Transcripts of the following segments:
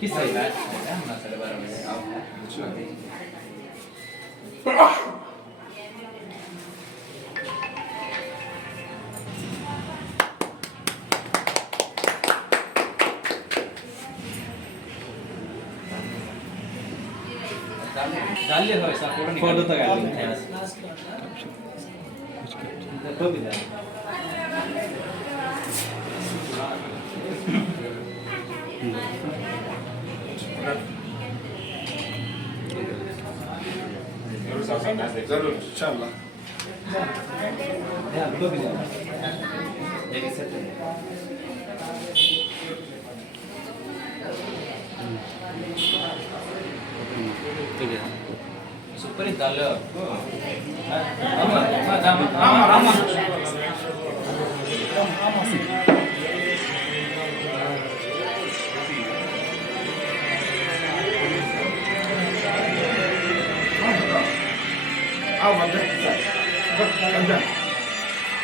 किस साईला आम्हाला साडेबारा मध्ये आपण डालले होय फ़ोटो तर काढले ज़रूर इंशाल्लाह सुपर दाल ஆமா ஆமா ஆமா ஆமா ஆமா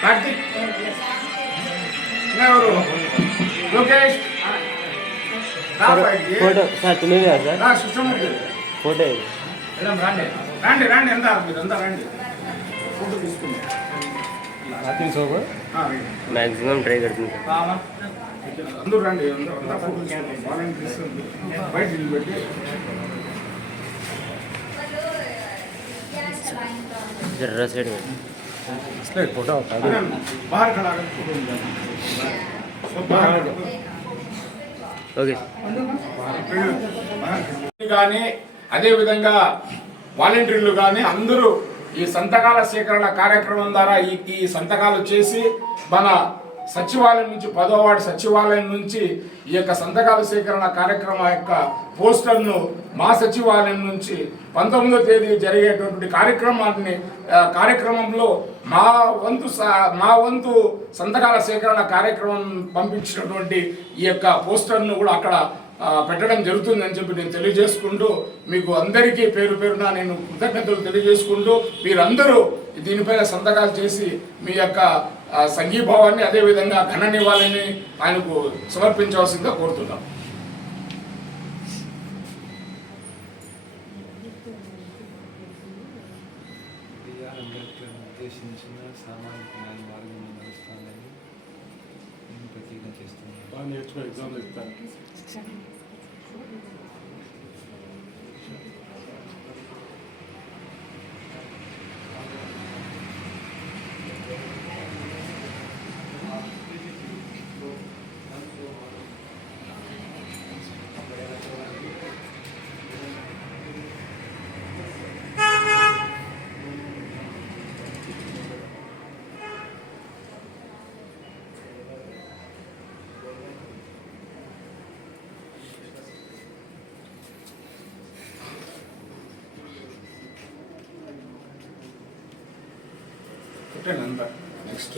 కార్తీక్. ఎవరు? లోకేష్. ఫోటో సార్ తెలియదు సార్? కృష్ణమూర్తి ట్రై కడుతుంది అందరూ రండి అందరూ బయట పెట్టి కర్ ఫోటో సో బాహర్ ఓకే. కానీ అదే విధంగా వాలంటీర్లు కానీ అందరూ ఈ సంతకాల సేకరణ కార్యక్రమం ద్వారా ఈ ఈ సంతకాలు చేసి మన సచివాలయం నుంచి పదో వార్డు సచివాలయం నుంచి ఈ యొక్క సంతకాల సేకరణ కార్యక్రమం యొక్క పోస్టర్ను మా సచివాలయం నుంచి పంతొమ్మిదో తేదీ జరిగేటటువంటి కార్యక్రమాన్ని కార్యక్రమంలో మా వంతు స- మా వంతు సంతకాల సేకరణ కార్యక్రమం పంపించినటువంటి ఈ యొక్క పోస్టర్ను కూడా అక్కడ పెట్టడం జరుగుతుందని చెప్పి నేను తెలియజేసుకుంటూ మీకు అందరికీ పేరు పేరున నేను కృతజ్ఞతలు తెలియజేసుకుంటూ మీరందరూ దీనిపైన సంతకాలు చేసి మీ యొక్క సంఘీభావాన్ని అదేవిధంగా ఘన నివాళిని ఆయనకు సమర్పించవలసిందిగా కోరుతున్నాం. పెట్టండి అంతా నెక్స్ట్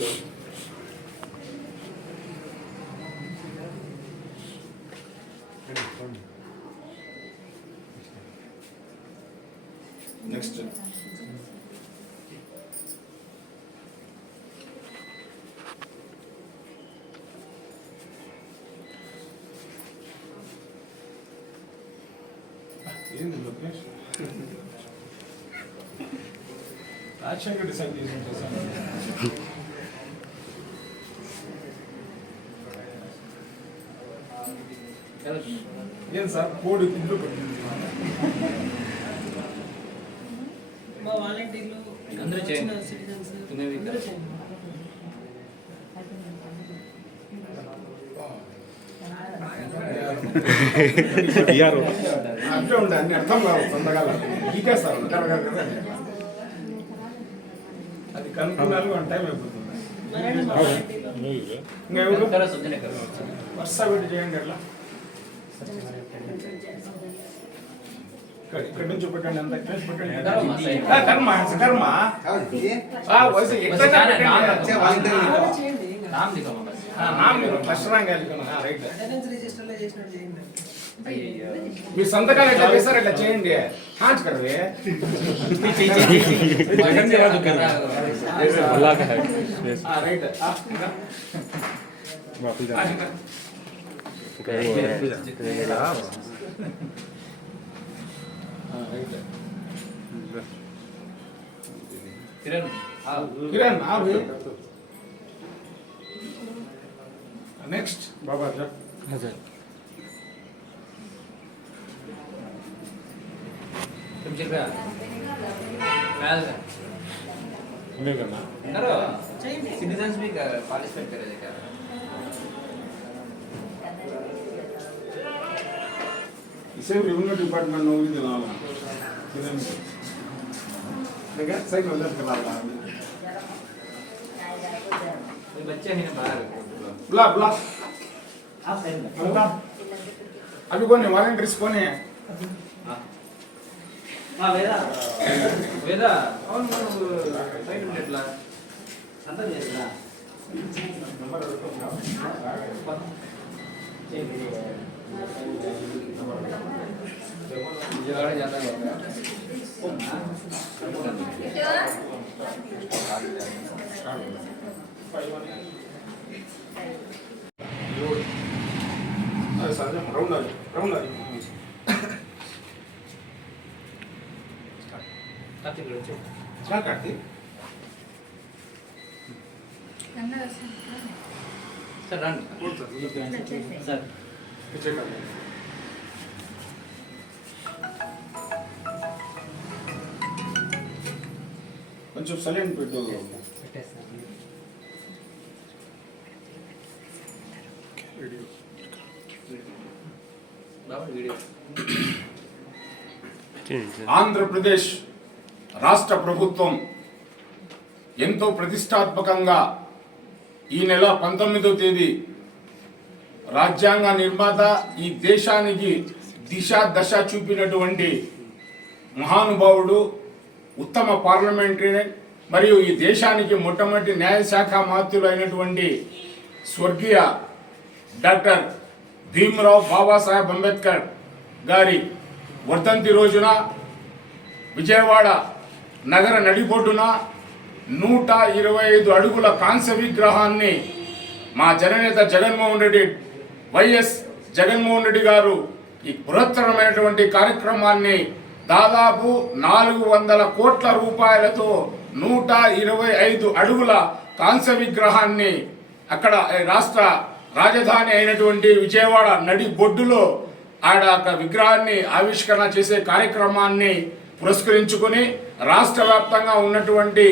నెక్స్ట్ ఏంది లోకేష్ రాజశేఖర్ డిసైడ్ చేసి ఉంటుంది సార్ ఏం సార్? కోడి గుడ్లు పెట్టింది మా వాలంటీర్లు అందరూ చేయండి. తుమ్మే అందరూ చేయండి. అన్ని అర్థం కావు తొందరగా గీకేస్తారు కనుక్కున్నాను వన్ టైం అయిపోతుంది. ఇంకా ఎవరు? వరుస పెట్టి చేయండి అట్లా. ఇక్కడ నుంచి పెట్టండి అంత ఇక్కడ నుంచి పెట్టండి. కర్మ, కర్మ. నామ్ ఫస్ట్ రైట్. అటెండెన్స్ రిజిస్టర్లో చేసినట్టు చేయండి. అయ్యయ్యో. మీ సంతకాలు ఎట్లా చేస్తారు ఎట్లా చేయండి హాంచ్ కరవే జగన్ జవాబు కర్రా. अल्लाह का है ఆ, రైట్ ఆ, ఇంకా. ఆ, ఇంకా. करेंगे ఆ, రైట్. डिपार्टमेंट नौकरी मिळाल का तुम्ही करणार सिटीजन्स बी पार्टिसिपेट करायचे का ಸೇಮ್ ರೆವಿನ್ಯೂ ಡಿಪಾರ್ಟ್ಮೆಂಟ್ ನೋಡಿದ್ದೆ ನಾವು ಸೈನ್ ಬಂದಿರ್ತಾರಲ್ಲ बुला बुला। अभी कौन है? वाले क्रिस कौन है। వేదా అవును నువ్వు సైడ్ ఉంటే ఎట్లా అంతా చేసినా విజయవాడ జాతర కార్తీక్ గురించి సార్ కార్తీక్ సార్ రండి సార్ కొంచెం సైలెంట్ పెట్టు ఆంధ్రప్రదేశ్ రాష్ట్ర ప్రభుత్వం ఎంతో ప్రతిష్టాత్మకంగా ఈ నెల పంతొమ్మిదో తేదీ రాజ్యాంగ నిర్మాత ఈ దేశానికి దిశ దశ చూపినటువంటి మహానుభావుడు ఉత్తమ పార్లమెంటరీయన్ మరియు ఈ దేశానికి మొట్టమొదటి న్యాయశాఖ మాత్యులు అయినటువంటి స్వర్గీయ డాక్టర్ భీమరావు బాబాసాహెబ్ అంబేద్కర్ గారి వర్ధంతి రోజున విజయవాడ నగర నడిబొడ్డున నూట ఇరవై ఐదు అడుగుల కాంస్య విగ్రహాన్ని మా జననేత జగన్మోహన్ రెడ్డి వైఎస్ జగన్మోహన్ రెడ్డి గారు ఈ బృహత్తరమైనటువంటి కార్యక్రమాన్ని దాదాపు నాలుగు వందల కోట్ల రూపాయలతో నూట ఇరవై ఐదు అడుగుల కాంస్య విగ్రహాన్ని అక్కడ రాష్ట్ర రాజధాని అయినటువంటి విజయవాడ నడి బొడ్డులో ఆడ విగ్రహాన్ని ఆవిష్కరణ చేసే కార్యక్రమాన్ని పురస్కరించుకొని రాష్ట్ర వ్యాప్తంగా ఉన్నటువంటి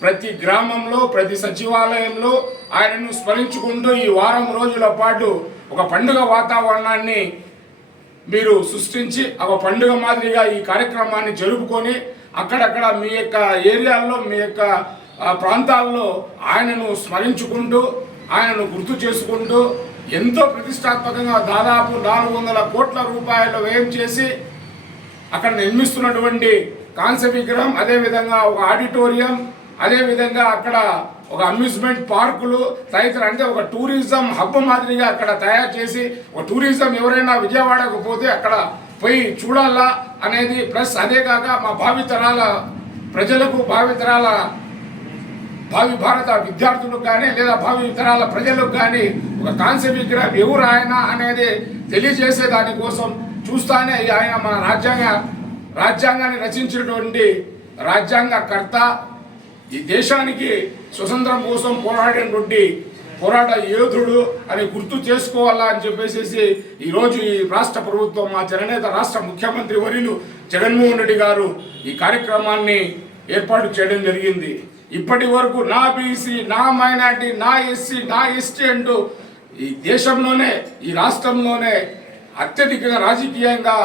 ప్రతి గ్రామంలో ప్రతి సచివాలయంలో ఆయనను స్మరించుకుంటూ ఈ వారం రోజుల పాటు ఒక పండుగ వాతావరణాన్ని మీరు సృష్టించి ఒక పండుగ మాదిరిగా ఈ కార్యక్రమాన్ని జరుపుకొని అక్కడక్కడ మీ యొక్క ఏరియాల్లో మీ యొక్క ప్రాంతాల్లో ఆయనను స్మరించుకుంటూ ఆయనను గుర్తు చేసుకుంటూ ఎంతో ప్రతిష్టాత్మకంగా దాదాపు నాలుగు వందల కోట్ల రూపాయలు వ్యయం చేసి అక్కడ నిర్మిస్తున్నటువంటి కాంస్య విగ్రహం అదేవిధంగా ఒక ఆడిటోరియం అదేవిధంగా అక్కడ ఒక అమ్యూజ్మెంట్ పార్కులు తదితర అంటే ఒక టూరిజం హబ్ మాదిరిగా అక్కడ తయారు చేసి ఒక టూరిజం ఎవరైనా విజయవాడకు పోతే అక్కడ పోయి చూడాలా అనేది ప్లస్ అదే కాక మా భావితరాల ప్రజలకు భావితరాల భావి భారత విద్యార్థులకు కానీ లేదా భావితరాల ప్రజలకు కానీ ఒక కాంస్య విగ్రహం ఎవరు ఆయన అనేది తెలియజేసే దానికోసం చూస్తానే ఈ ఆయన మన రాజ్యాంగ రాజ్యాంగాన్ని రచించినటువంటి రాజ్యాంగకర్త ఈ దేశానికి స్వతంత్రం కోసం పోరాడినటువంటి పోరాట యోధుడు అని గుర్తు చేసుకోవాలా అని చెప్పేసి ఈరోజు ఈ రాష్ట్ర ప్రభుత్వం మా జననేత రాష్ట్ర ముఖ్యమంత్రి వర్యులు జగన్మోహన్ రెడ్డి గారు ఈ కార్యక్రమాన్ని ఏర్పాటు చేయడం జరిగింది. ఇప్పటి వరకు నా బీసీ నా మైనార్టీ నా ఎస్సీ నా ఎస్టీ అంటూ ఈ దేశంలోనే ఈ రాష్ట్రంలోనే అత్యధికంగా రాజకీయంగా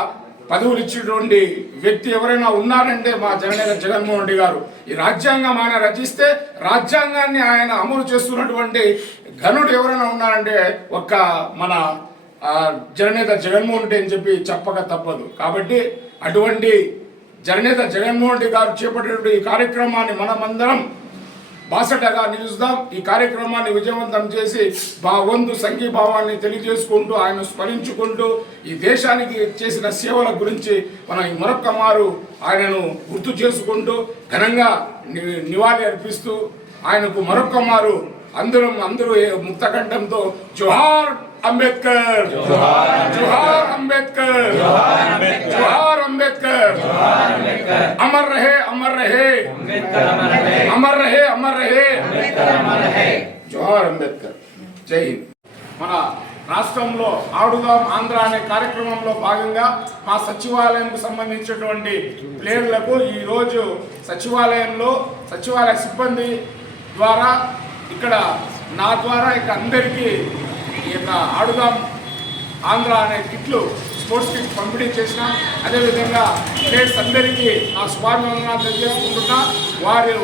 పదవులు ఇచ్చినటువంటి వ్యక్తి ఎవరైనా ఉన్నారంటే మా జగనేత జగన్మోహన్ రెడ్డి గారు ఈ రాజ్యాంగం ఆయన రచిస్తే రాజ్యాంగాన్ని ఆయన అమలు చేస్తున్నటువంటి ఘనుడు ఎవరైనా ఉన్నారంటే ఒక్క మన జననేత జగన్మోహన్ రెడ్డి అని చెప్పి చెప్పక తప్పదు. కాబట్టి అటువంటి జననేత జగన్మోహన్ రెడ్డి గారు చేపట్టినటువంటి ఈ కార్యక్రమాన్ని మనమందరం బాసటగా నిలుస్తాం. ఈ కార్యక్రమాన్ని విజయవంతం చేసి మా వంతు సంఘీభావాన్ని తెలియజేసుకుంటూ ఆయన స్మరించుకుంటూ ఈ దేశానికి చేసిన సేవల గురించి మనం మరొక్క మారు ఆయనను గుర్తు చేసుకుంటూ ఘనంగా ని- నివాళి అర్పిస్తూ ఆయనకు మరొక్క మారు అందరం అందరూ ముక్తకంఠంతో జోహార్ అంబేద్కర్. జోహార్ అంబేద్కర్. జోహార్ అంబేద్కర్. అమర్ రహే అమర్ రహే. అమర్ రహే. అమర్ రహే. జోహార్ అంబేద్కర్. జై హింద్. మన రాష్ట్రంలో ఆడుదాం ఆంధ్ర అనే కార్యక్రమంలో భాగంగా మా సచివాలయంకు సంబంధించినటువంటి ప్లేయర్లకు ఈరోజు సచివాలయంలో సచివాలయ సిబ్బంది ద్వారా ఇక్కడ నా ద్వారా ఇక్కడ అందరికీ ఈ యొక్క ఆడుదాం ఆంధ్ర అనే కిట్లు స్పోర్ట్స్ కిట్ పంపిణీ చేసిన అదేవిధంగా ప్లేయర్స్ అందరికీ నా శుభాభివందనాలు తెలియజేసుకుంటున్నా. వారు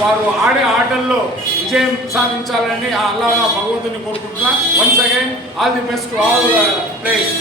వారు ఆడే ఆటల్లో విజయం సాధించాలని అల్లా భగవంతుని కోరుకుంటున్నా. Once again all the best all players